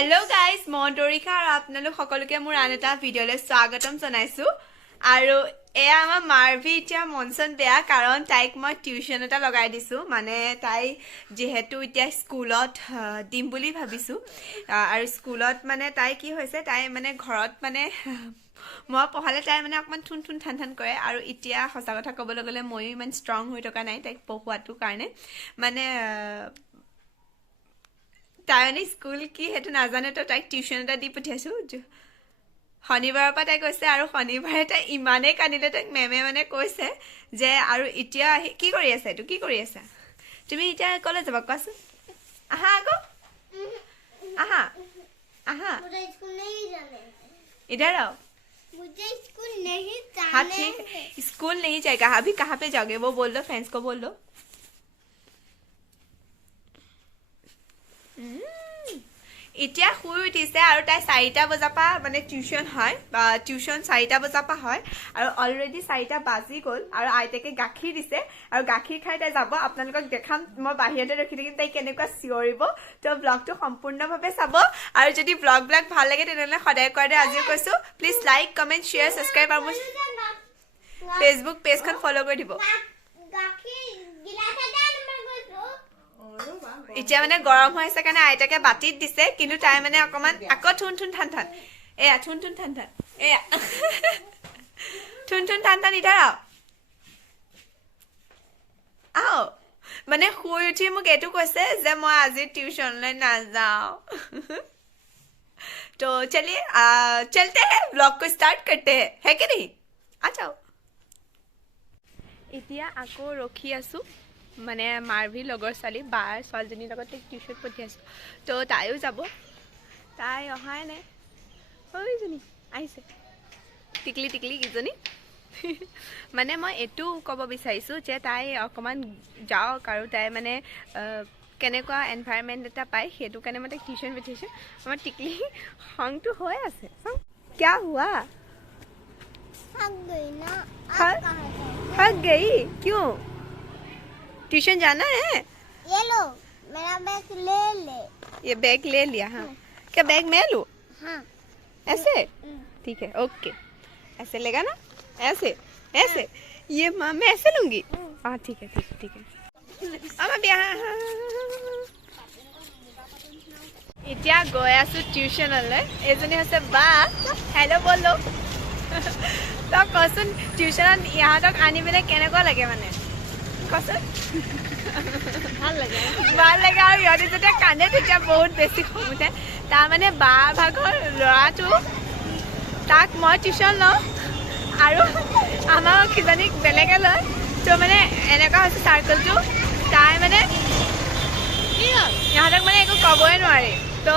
hello guys মই দৰিকা আৰু আপোনালোক সকলোকে মোৰ আন এটা ভিডিঅ'লৈ স্বাগতম জনাইছো আৰু এয়া আমাৰ মাৰভি এতিয়া মনচন বেয়া কাৰণ তাইক মই টিউচন এটা লগাই দিছো মানে তাই যেহেতু এতিয়া স্কুলত দিম বুলি ভাবিছো আৰু স্কুলত মানে তাই কি হৈছে তাই মানে ঘৰত মানে মই পঢ়ালে তাই মানে অকমান থুন থুন ঠান ঠান কৰে আৰু এতিয়া সঁচা কথা ক'বলৈ গ'লে ময়ো ইমান ষ্ট্ৰং হৈ থকা নাই তাইক পঢ়োৱাটো কাৰণে মানে তাই স্কুল কি হেতু নাজানে তো তাইক টিউচন এটা দি পঠিয়াইছো শনিবাৰৰ পৰা তাই কৈছে আৰু শনিবাৰে তাই ইমানেই কান্দিলে তাইক মেমে মানে কৈছে যে আৰু এতিয়া কি কৰি আছে এইটো কি কৰি আছা তুমি এতিয়া কলেজ যাবা কোৱাচোন আহা আকৌ आहा आहा मुझे स्कूल नहीं जाना है इधर आओ मुझे स्कूल नहीं जाना हाँ ठीक स्कूल नहीं जाएगा अभी कहाँ पे जाओगे वो बोल दो फ्रेंड्स को बोल दो এতিয়া শুই উঠিছে আৰু তাই 4টা বজাৰ পৰা মানে টিউচন হয় টিউচন 4টা বজাৰ পৰা হয় আৰু অলৰেডি 4টা বাজি গ'ল আৰু আইতাকে গাখীৰ দিছে আৰু গাখীৰ খাই তাই যাব আপোনালোকক দেখাম মই বাহিৰতে ৰখি থাকিম তাই কেনেকুৱা চিঞৰিব তো ব্লগটো সম্পূৰ্ণভাৱে চাব আৰু যদি ব্লগবিলাক ভাল লাগে তেনেহ'লে সদায় কৰে আজিও কৈছো please like comment share subscribe আৰু মোৰ ফেচবুক পেজখন ফলো কৰি দিব এতিয়া মানে গৰম হৈছে কাৰণে আইতাকে বাটিত দিছে কিন্তু তাই মানে অকমান আকৌ থুন থুন ঠান ঠান এয়া থুন থুন ঠান ঠান এয়া থুন থুন ঠান ঠান ইধৰ আও মানে শুই উঠি মোক এইটো কৈছে যে মই আজি টিউচনলৈ নাযাওঁ तो चलिए चलते हैं ब्लॉग को स्टार्ट करते हैं है कि नहीं आ जाओ এতিয়া আকৌ ৰখি আছো মানে মাৰভি লগৰ ছোৱালী বাৰ ছোৱালীজনীৰ লগত টিউচন পঠিয়াইছো তো তাইও যাব তাই অহাই নাই ওইজনী আহিছে টিকলি টিকলি কিজনী মানে মই এইটো ক'ব বিচাৰিছো যে তাই অকমান যাওক আৰু তাই মানে কেনেকুৱা এনভাইৰনমেণ্ট এটা পায় সেইটো কাৰণে মই তাইক টিউচন পঠিয়াইছো আমাৰ টিকলি খংটো হৈ আছে क्या हुआ थक गई ना थक गई क्यों ट्यूशन जाना है ये लो मेरा बैग ले ले ये बैग ले लिया हाँ क्या बैग मैं लूँ हाँ ऐसे ठीक है ओके ऐसे लेगा ना ऐसे ऐसे ये माँ मैं ऐसे लूंगी हाँ ठीक है ठीक है ठीक है अब এতিয়া গৈ আছো টিউচনলৈ এজনী হৈছে বা হেল্ল' বলো তই কচোন টিউচনত ইহঁতক আনি পেলাই কেনেকুৱা লাগে মানে কচোন ভাল লাগে আৰু ইহঁতে যেতিয়া কান্দে তেতিয়া বহুত বেছি খং উঠে তাৰমানে বাৰ ভাগৰ ল'ৰাটো তাক মই টিউচন লওঁ আৰু আমাৰ কিজনীক বেলেগে লয় তো মানে এনেকুৱা হৈছে চাৰ্কলটো তাই মানে ইহঁতক মানে একো ক'বই নোৱাৰি তো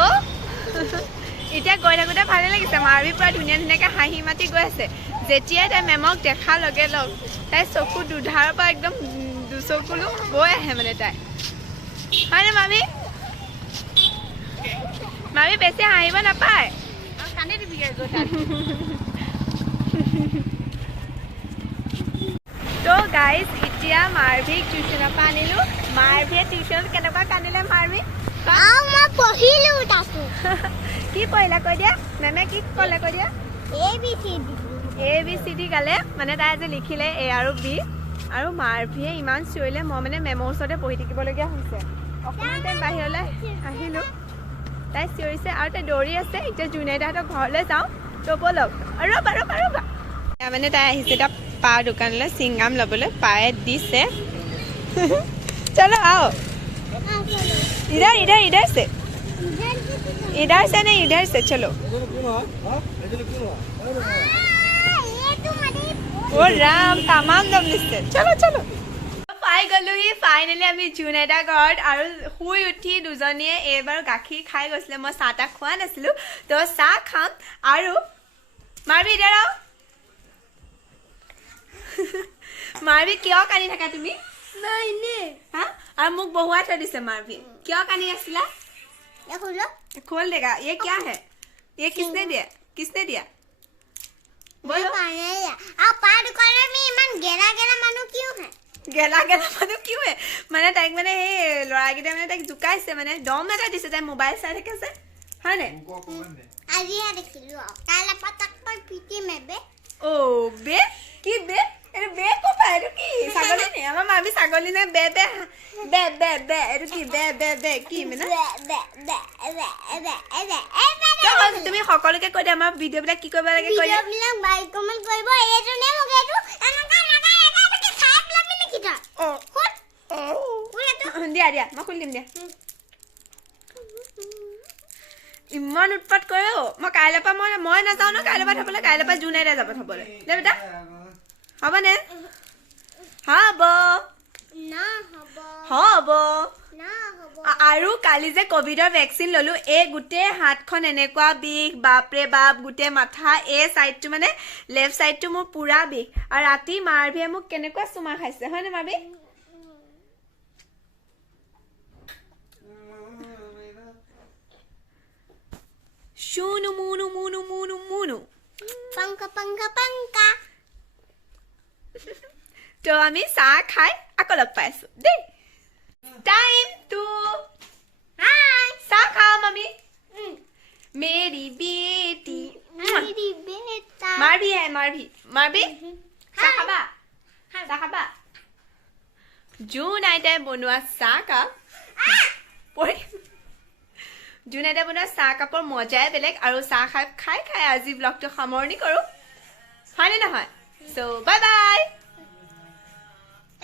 এতিয়া গৈ থাকোঁতে ভালে লাগিছে মাৰভি পুৰা ধুনীয়া ধুনীয়াকৈ হাঁহি মাতি গৈ আছে যেতিয়াই তাই মেমক দেখাৰ লগে লগ তাই চকু দুধাৰৰ পৰা একদম দুচকুলো বৈ আহে মানে তাই হয়নে মামী মামী বেছি হাঁহিব নাপায় তো গাইজ এতিয়া মাৰভিক টিউচনৰ পৰা আনিলো মাৰভিয়ে টিউচনত কেনেকুৱা কান্দিলে মাৰভি मैं पढ़िलू ताकू কি পঢ়িলা কৈ দিয়া মেমে কি ক'লে কৈ দিয়া ए बी सी डी গালে মানে তাই যে লিখিলে এ আৰু বি আৰু মাৰভিয়ে ইমান চিঞৰিলে মই মানে মেমৰ ওচৰতে বহি থাকিবলগীয়া হৈছে অকণমান টাইম বাহিৰলৈ আহিলোঁ তাই চিঞৰিছে আৰু তাই দৌৰি আছে এতিয়া জুনাইদাহঁতৰ ঘৰলৈ যাওঁ তো ব'লক ৰ'বা মানে তাই আহিছে এতিয়া পাৰ দোকানলৈ চিংগাম ল'বলৈ পায়ে দিছে চলো আও इधर इधर इधर से नहीं इधर से चलो ओ राम तमाम दम दिसे चलो चलो পাই গ'লোহি ফাইনেলি আমি জুনাইদা ঘৰত আৰু শুই উঠি দুজনীয়ে এবাৰ গাখীৰ খাই গৈছিলে মই চাহটা খোৱা নাছিলোঁ তো চাহ খাম আৰু মাৰভি ইধৰ আও মাৰভি কিয় কান্দি থাকা তুমি नहीं ने हाँ और मुख बहुआ थोड़ी दिसे मारवी क्या कानी असला ये खोलो खोल देगा ये क्या है ये किसने दिया बोलो आप पार करे में मन गेला गेला मानु क्यों है गेला मानु क्यों है माने ताइक माने हे लड़ा गिटा माने ताइक जुकाइसे माने दम এটা দিছে তাই মোবাইল চাই থাকে হয়নে আজিহে দেখিলো কাইলৈ পতককৈ পিটি মেবে অ বে কি বে এটো বে কোপা এটো কি ছাগলী নে আমাৰ মামি ছাগলী নে বে বে বে বে বে এটো কি বে বে বে কি মানে তুমি সকলোকে কৈ দিয়া আমাৰ ভিডিঅ'বিলাক কি কৰিব লাগে কৈ দিয়া ভিডিঅ'বিলাক লাইক কমেন্ট কৰিব এইজনে মোক এইটো এনেকা এটাকে খাই পেলাবি নেকি তই অ শুন দিয়া দিয়া মই খুলি দিম দিয়া ইমান উৎপাত কৰে মই কাইলৈ পৰা মই নাযাওঁ ন কাইলৈ পৰা থবলৈ কাইলৈ পৰা জুনাইতে যাব থবলৈ দে বেটা হ'বনে হ'ব হ'ব আৰু কালি যে কভিডৰ ভেকচিন ললো এই গোটেই হাতখন এনেকুৱা বিষ বাপৰে বাপ গোটেই মাথা এই চাইডটো মানে লেফ্ট চাইডটো মোৰ পুৰা বিষ আৰু ৰাতি মাৰভিয়ে মোক কেনেকুৱা চুমা খাইছে হয়নে মাৰভি শুনু মুনু মুনু মুনু মুনু पंका पंका पंका তো আমি চাহ খাই আকৌ লগ পাই আছো দেই টাইম টু हाय চাহ খাওঁ মামি मेरी बेटी मेरी बेटा मारभी है मारभी मारभी চাহ খাবা চাহ খাবা জুন আইতাই বনোৱা চাহ কাপ পৰি জুন আইতাই বনোৱা চাহ কাপৰ মজাই বেলেগ আৰু চাহ খাই খাই আজি ব্লগটো সামৰণি কৰোঁ হয়নে নহয় চ' বাই বাই